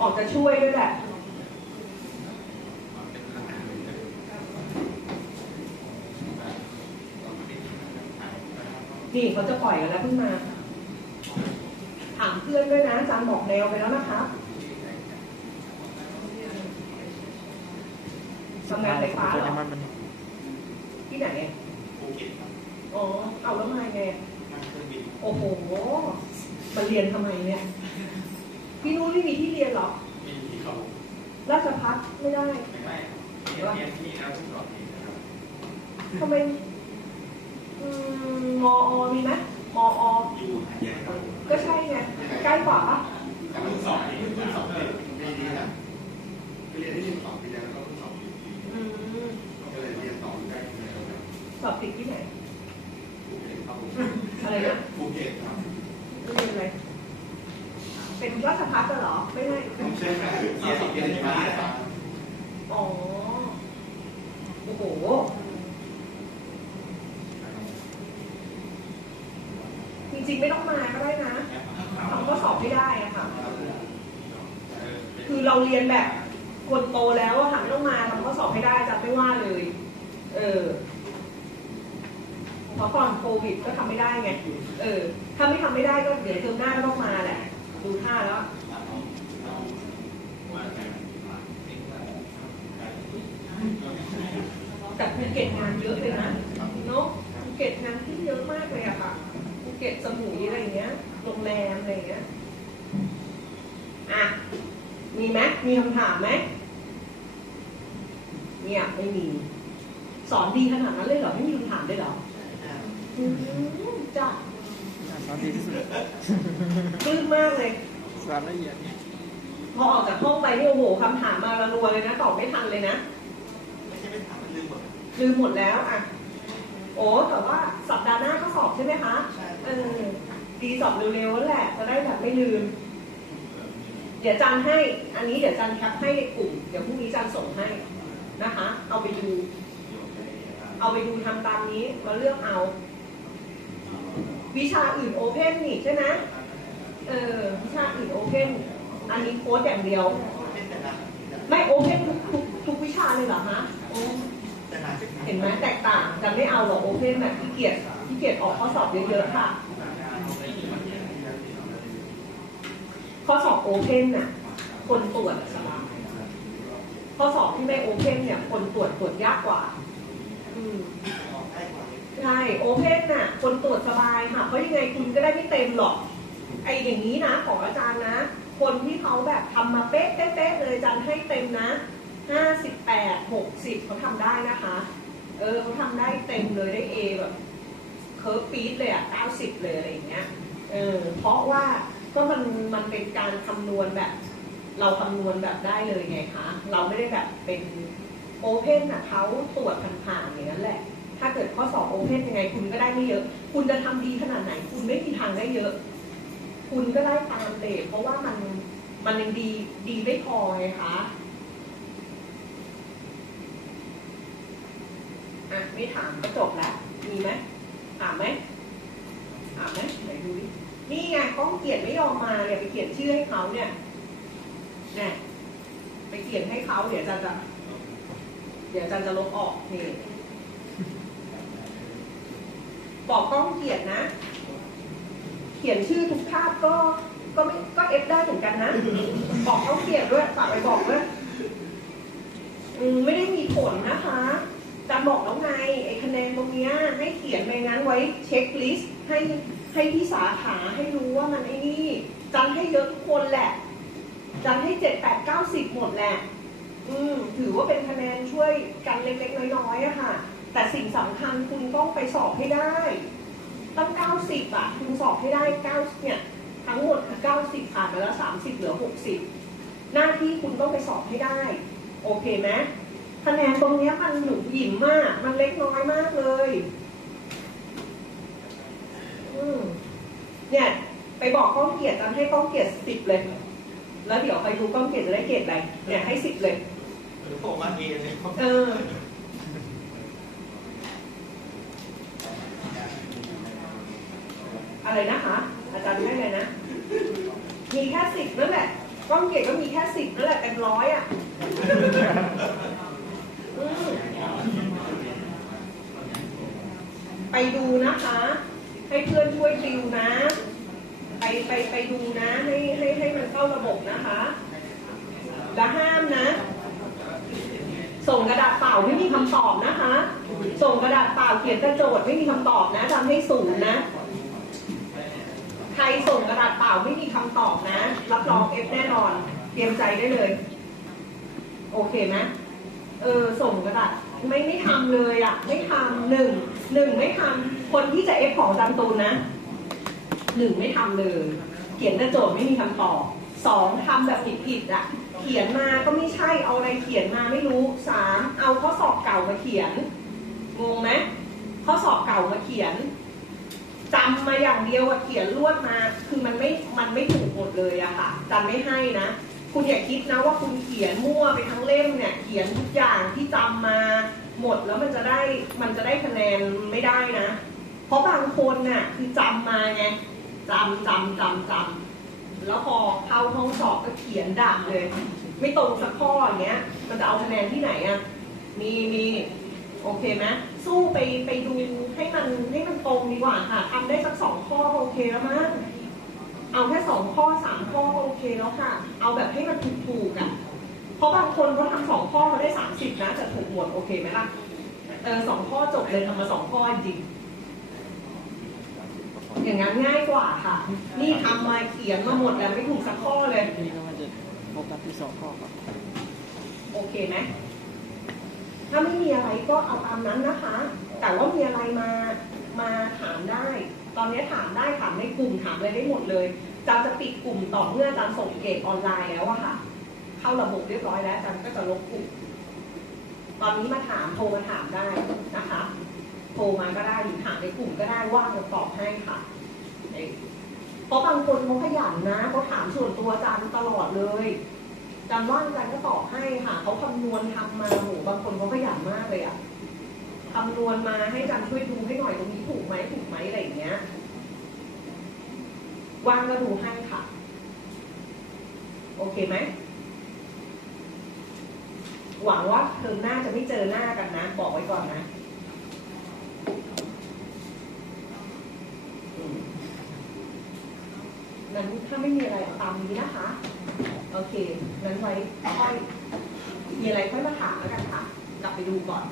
ออกจะช่วยด้วยแหละนี่เขาจะปล่อยกันแล้วเพิ่งมา ถามเพื่อนด้วยนะอาจารย์บอกแนวไปแล้วนะคะทำงานไฟฟ้าเหรอมันมันที่ไหนอะภูเก็ตครับอ๋อ เอาแล้วมาไงนั่งเครื่องบินโอ้โหมาเรียนทำไมเนี่ยพี่นู้นไม่มีที่เรียนเหรอ มีที่เขาราชพัฒไม่ได้ไม่ไม่เรียนเรียนที่นี่แล้วทุกสอบเองนะครับทำไมอืมมอมีไหมมออยู่หาดใหญ่ครับก็ใช่ไงใกล้กว่าปะแต่เพิ่งสอบเองเพิ่งสอบเองปีนี้นะไปเรียนที่นี่สองปีแล้วก็เพิ่งสองปีอืมก็เลยเรียนต่อได้ที่นี่ครับสอบติดที่ไหนภูเก็ตครับผมอะไรนะภูเก็ตครับเรียนอะไร เป็นราชพัฒเหรอ ไม่ใช่ผมใช่ครับเรียนเรียนที่มาครับอ๋อ โอ้โหจริงๆไม่ต้องมาก็ได้นะทำก็สอบไม่ได้อะค่ะ คือเราเรียนแบบคนโตแล้วอะค่ะไม่ต้องมาทำข้อสอบให้ได้จะไม่ว่าเลย เออเพราะก่อนโควิดก็ทำไม่ได้ไง เออ ถ้าไม่ทำไม่ได้ก็เดี๋ยวเทอมหน้าก็ต้องมาแหละ ดูท่าแล้ว แต่ภูเก็ตงานเยอะเลยนะเนาะภูเก็ตงานที่เยอะมากเลยอะค่ะภูเก็ตสมุยอะไรเงี้ยโรงแรมอะไรเงี้ยอะมีไหมมีคำถามไหมเนี่ยไม่มี สอนดีขนาดนั้นเลยเหรอไม่มีคำถามเลยเหรออืมจ้ะสอนดีที่สุดปลื้มมากเลยสอนละเอียดพอออกจากห้องไปนี่โอ้โหคำถามมาละรัวเลยนะตอบไม่ทันเลยนะ ลืมหมดแล้วอะโอ้แต่ว่าสัปดาห์หน้าก็สอบใช่ไหมคะใช่เออดีสอบเร็วๆนั่นแหละ จะได้แบบไม่ลืม เดี๋ยวจันให้ อันนี้เดี๋ยวจันแคปให้ในกลุ่ม เดี๋ยวพรุ่งนี้จันส่งให้นะคะ เอาไปดู เอาไปดูทำตามนี้มาเลือกเอา วิชาอื่นโอเพนนี่ใช่ไหมเออวิชาอื่นโอเพนอันนี้โค้ดอย่างเดียว ไม่แต่นานไม่โอเพนทุกทุกทุกวิชาเลยเหรอคะโอ้แต่นานจะ เห็นไหมแตกต่างกันไม่เอาหรอกโอเพนแบบขี้เกียจขี้เกียจออกข้อสอบเยอะๆค่ะ ข้อสอบโอเพนน่ะ คนตรวจสบายข้อสอบที่ไม่โอเพนเนี่ย คนตรวจตรวจยากกว่า อืมออกได้กว่าใช่โอเพนน่ะ คนตรวจสบายค่ะเพราะยังไงคุณก็ได้ไม่เต็มหรอกไอ้อย่างนี้นะของอาจารย์นะ คนที่เขาแบบทำมาเป๊ะเป๊ะเป๊ะเลยอาจารย์ให้เต็มนะ ห้าสิบแปดหกสิบเขาทำได้นะคะ เออเขาทำได้เต็มเลยได้เอแบบเคิร์ฟปีดเลยอะเก้าสิบเลยอะไรอย่างเงี้ย เออเพราะว่าก็มันมันเป็นการคำนวณแบบ เราคำนวณแบบได้เลยไงคะ เราไม่ได้แบบเป็นโอเพนอะเขาตรวจผ่านๆอย่างนั้นแหละ ถ้าเกิดข้อสอบโอเพนยังไงคุณก็ได้ไม่เยอะ คุณจะทำดีขนาดไหน คุณไม่มีทางได้เยอะ คุณก็ได้ตามเดทเพราะว่ามันมันยังดีดีไม่พอไงคะ อะไม่ถามก็จบแล้วมีไหมถามไหมถามไหมไหนดูดินี่ไงก้องเกียรติไม่ยอมมาเนี่ยไปเขียนชื่อให้เขาเนี่ยนี่ไปเขียนให้เขาเดี๋ยวอาจะจะเดี๋ยวจารย์จะลบออกนี่บอกก้องเกียรตินะ เขียนชื่อทุกคาบก็ก็ไม่ก็เอฟได้เหมือนกันนะ บอกก้องเกียรติด้วยฝากไปบอกด้วยอืมไม่ได้มีผลนะคะ จารย์บอกแล้วไงไอ้คะแนนตรงเนี้ยให้เขียนไปงั้นไว้เช็คลิสต์ให้ให้ที่สาขาให้รู้ว่ามันไอ้นี่จันให้เยอะทุกคนแหละจันให้เจ็ดแปดเก้าสิบหมดแหละ อืมถือว่าเป็นคะแนนช่วยกันเล็กๆน้อยๆอะค่ะ แต่สิ่งสำคัญคุณต้องไปสอบให้ได้ ตั้ง90อะคุณสอบให้ได้9เนี่ยทั้งหมดคือ90ผ่านไปแล้ว30เหลือ60หน้าที่คุณต้องไปสอบให้ได้ โอเคไหม คะแนนตรงเนี้ยมันหนุนหยิมมาก มันเล็กน้อยมากเลยอืมเนี่ย ไปบอกก้องเกียรติกันให้ก้องเกียรติสิบเลย แล้วเดี๋ยวไปดูก้องเกียรติจะได้เกรดอะไรเนี่ยให้สิบเลยหรือผมมาเองเลยเอออะไรนะคะอาจารย์ให้เลยนะ มีแค่สิบนั่นแหละก้องเกียรติก็มีแค่สิบนั่นแหละเป็นร้อยอะอืม ไปดูนะคะ ให้เพื่อนช่วยติวนะ ไปไปไปดูนะให้ให้ให้มันเข้าระบบนะคะและห้ามนะ ส่งกระดาษเปล่าไม่มีคำตอบนะคะ ส่งกระดาษเปล่าเขียนกระโจทย์ไม่มีคำตอบนะทำให้ศูนย์นะใครส่งกระดาษเปล่าไม่มีคำตอบนะ รับรองเอฟแน่นอน เตรียมใจได้เลย โอเคไหม เออส่งกระดาษไม่ไม่ทำเลยอะ ไม่ทำหนึ่งหนึ่งไม่ทำคนที่จะเอฟของจำตูนนะหนึ่งไม่ทำเลย เขียนกระโจทย์ไม่มีคำตอบสองทำแบบผิดๆอะ เขียนมาก็ไม่ใช่เอาอะไรเขียนมาไม่รู้สามเอาข้อสอบเก่ามาเขียนงงไหมข้อสอบเก่ามาเขียนจำมาอย่างเดียวอะเขียนรวดมา คือมันไม่มันไม่ถูกหมดเลยอะค่ะจันไม่ให้นะ คุณอย่าคิดนะว่าคุณเขียนมั่วไปทั้งเล่มเนี่ยเขียนทุกอย่างที่จำมาหมดแล้วมันจะได้มันจะได้คะแนนไม่ได้นะ เพราะบางคนน่ะคือจำมาไงจำจำจำจำแล้วพอเข้าห้องสอบก็เขียนดักเลย ไม่ตรงสักข้ออย่างเงี้ย มันจะเอาคะแนนที่ไหนอะมีมีโอเคไหมสู้ไปไปดูให้มันให้มันตรงดีกว่าค่ะทำได้สักสองข้อโอเคแล้วมั้ง เอาแค่สองข้อสามข้อก็โอเคแล้วค่ะ เอาแบบให้มันถูกๆอะเพราะบางคนเขาทำสองข้อเขาได้สามสิบนะจะถูกหมดโอเคไหมล่ะเออสองข้อจบเลยทำมาสองข้อจริงอย่างนั้นง่ายกว่าค่ะ นี่ทำมาเขียนมาหมดแล้วไม่ถูกสักข้อเลยนี่ก็มันจะโฟกัสที่สองข้อครับโอเคไหมถ้าไม่มีอะไรก็เอาตามนั้นนะคะ แต่ว่ามีอะไรมามาถามได้ ตอนนี้ถามได้ถามในกลุ่มถามอะไรได้หมดเลยจันจะปิดกลุ่มต่อเมื่อจันส่งเกรดออนไลน์แล้วอะค่ะ เข้าระบบเรียบร้อยแล้วจันก็จะลบกลุ่มตอนนี้มาถามโทรมาถามได้นะคะ โทรมาก็ได้หรือถามในกลุ่มก็ได้ว่างจะตอบให้ค่ะเพราะบางคนเขาขยันนะเขาถามส่วนตัวจันตลอดเลยจำว่างจันก็ตอบให้ค่ะเขาคำนวณทำมาโหบางคนเขาขยันมากเลยอะ คำนวณมาให้จันช่วยดูให้หน่อยตรงนี้ถูกไหมถูกไหมอะไรอย่างเงี้ยว่างก็ดูให้ค่ะ โอเคไหมหวังว่าเทอมหน้าจะไม่เจอหน้ากันนะ บอกไว้ก่อนนะนั้นถ้าไม่มีอะไรตามนี้นะคะ โอเค นั้นไว้ค่อยมีอะไรค่อยมาถามแล้วกันค่ะ กลับไปดูก่อน